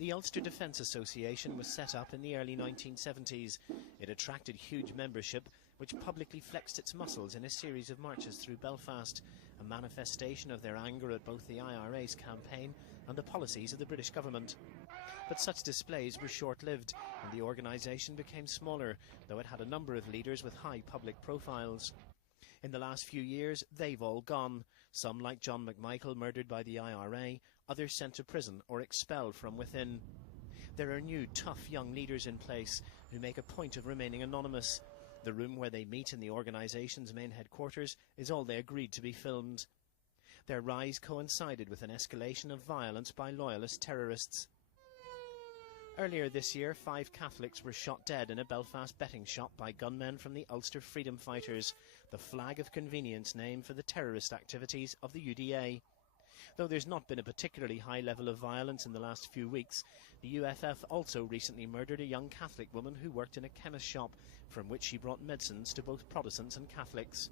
The Ulster Defence Association was set up in the early 1970s. It attracted huge membership, which publicly flexed its muscles in a series of marches through Belfast, a manifestation of their anger at both the IRA's campaign and the policies of the British government. But such displays were short-lived, and the organisation became smaller, though it had a number of leaders with high public profiles. In the last few years, they've all gone. Some, like John McMichael, murdered by the IRA, others sent to prison or expelled from within. There are new, tough young leaders in place who make a point of remaining anonymous. The room where they meet in the organisation's main headquarters is all they agreed to be filmed. Their rise coincided with an escalation of violence by loyalist terrorists. Earlier this year, 5 Catholics were shot dead in a Belfast betting shop by gunmen from the Ulster Freedom Fighters, the flag of convenience name for the terrorist activities of the UDA. Though there's not been a particularly high level of violence in the last few weeks, the UFF also recently murdered a young Catholic woman who worked in a chemist shop, from which she brought medicines to both Protestants and Catholics.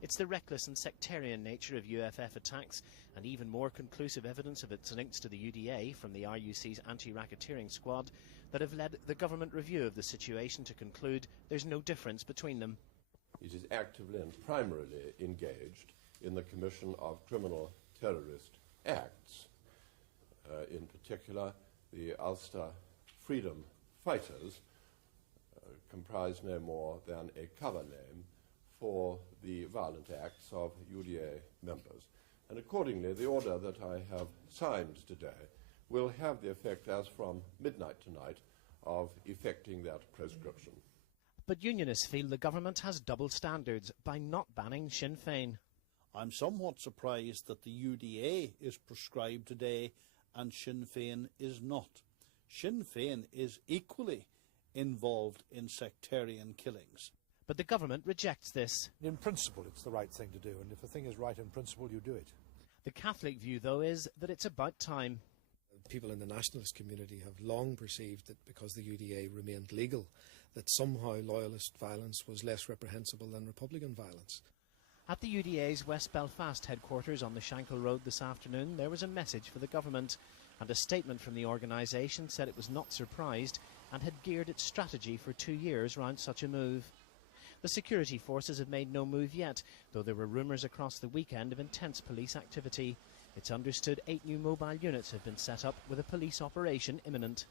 It's the reckless and sectarian nature of UFF attacks, and even more conclusive evidence of its links to the UDA from the RUC's anti-racketeering squad, that have led the government review of the situation to conclude there's no difference between them. It is actively and primarily engaged in the commission of criminal terrorist acts. In particular, the Ulster Freedom Fighters comprise no more than a cover name for the violent acts of UDA members. And accordingly, the order that I have signed today will have the effect, as from midnight tonight, of effecting that prescription. But unionists feel the government has double standards by not banning Sinn Féin. I'm somewhat surprised that the UDA is prescribed today and Sinn Féin is not. Sinn Féin is equally involved in sectarian killings. But the government rejects this. In principle, it's the right thing to do, and if a thing is right in principle, you do it. The Catholic view, though, is that it's about time. People in the nationalist community have long perceived that because the UDA remained legal, that somehow loyalist violence was less reprehensible than Republican violence. At the UDA's West Belfast headquarters on the Shankill Road this afternoon, there was a message for the government, and a statement from the organisation said it was not surprised and had geared its strategy for 2 years round such a move. The security forces have made no move yet, though there were rumours across the weekend of intense police activity. It's understood 8 new mobile units have been set up, with a police operation imminent.